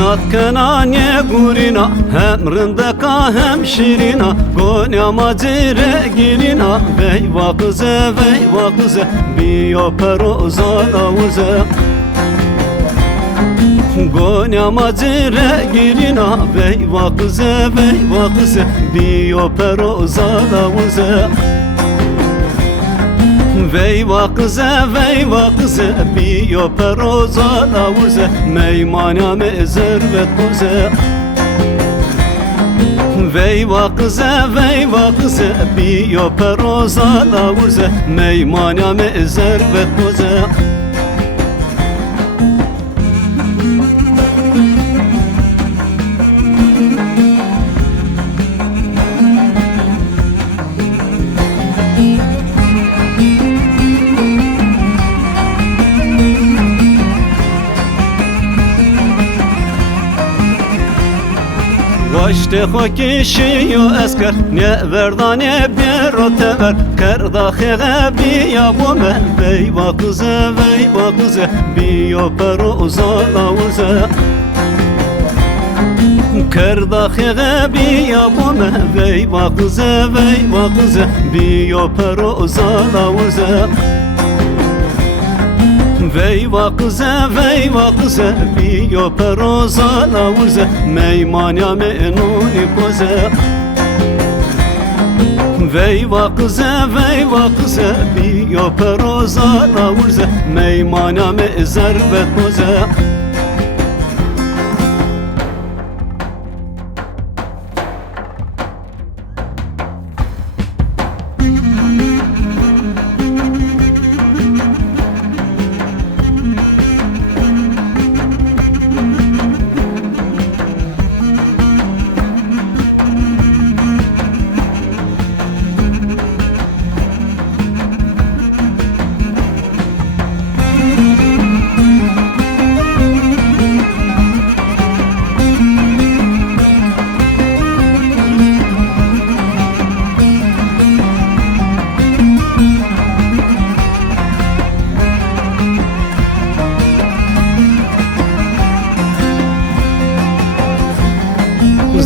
Natkana nye gurina hem rındaka hem şirina Gonya macire girina Veyva kıze biyo pero zalavuze Gonya macire girina Veyva kıze biyo pero zalavuze Veyva kıze biyo pero zalavuze Meymanya mezervet koze Veyva kıze biyo pero zalavuze Meymanya mezervet koze Vaşte hoki şiyo esker Ne verdane bir o tever Kerdakhege biya bome Veyva kıze biyo pero zalavuze Kerdakhege biya bome Veyva kıze biyo pero zalavuze Veyva kıze biyo pero zalavuze Meymanya menuni koze Veyva kıze biyo pero zalavuze Meymanya mezervet koze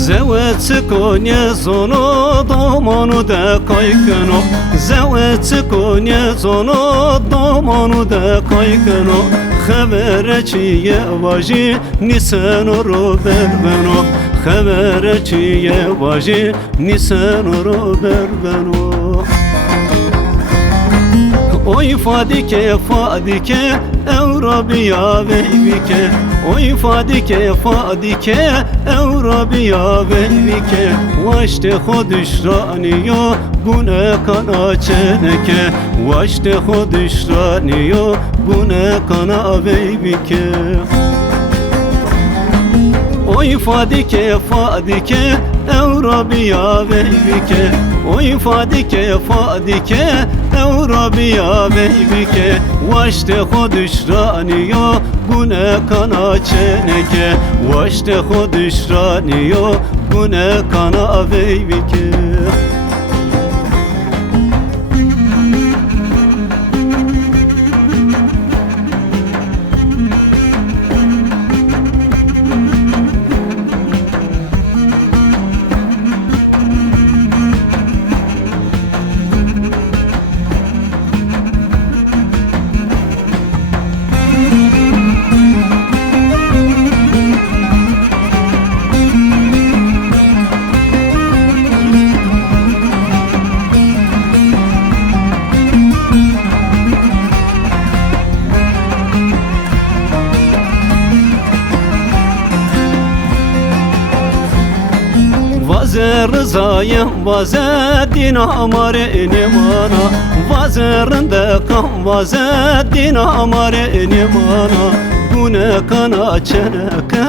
Zewetskonie zono domonu de kaykeno Zewetskonie zono domonu de kaykeno Xevereçiye vaji nisenoro berbeno Xevereçiye vaji nisenoro berbeno Oy fadike Evrabiya veyvike Oy fadike Evrabiya veyvike Vaşte hodüşraniyo Gune kana çeneke Vaşte hodüşraniyo Gune kana veyvike Oy fadike Evrabiya veyvike Oy fadike Evrabiya veyvike Vaşte hodüşraniyo Gune kana çeneke Vaşte hodüşraniyo Gune kana veyvike Vaze rızayım vaze dinamare inimana Vazerinde kan vaze dinamare inimana Gune kana çeneke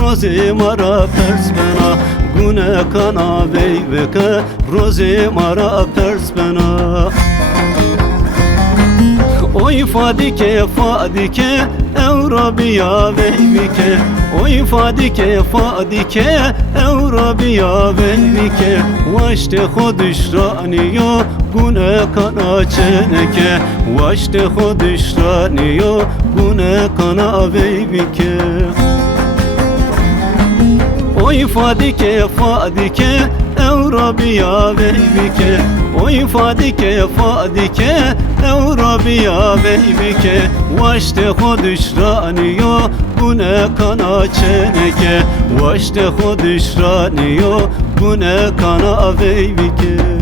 rozi mara persbena Gune kana veyveke rozi mara persbena Oy fadike Evrabiya veyvike Oy fadike Evrabiya veyvike Vaşte hodüşraniyo Gune kana çeneke Vaşte hodüşraniyo Gune kana veyvike oy fadike fadike Eurabiya beybike oy fadike fadike Eurabiya beybike Vaşte hodüşraniyo bune kana çeneke Vaşte hodüşraniyo bune kana beybike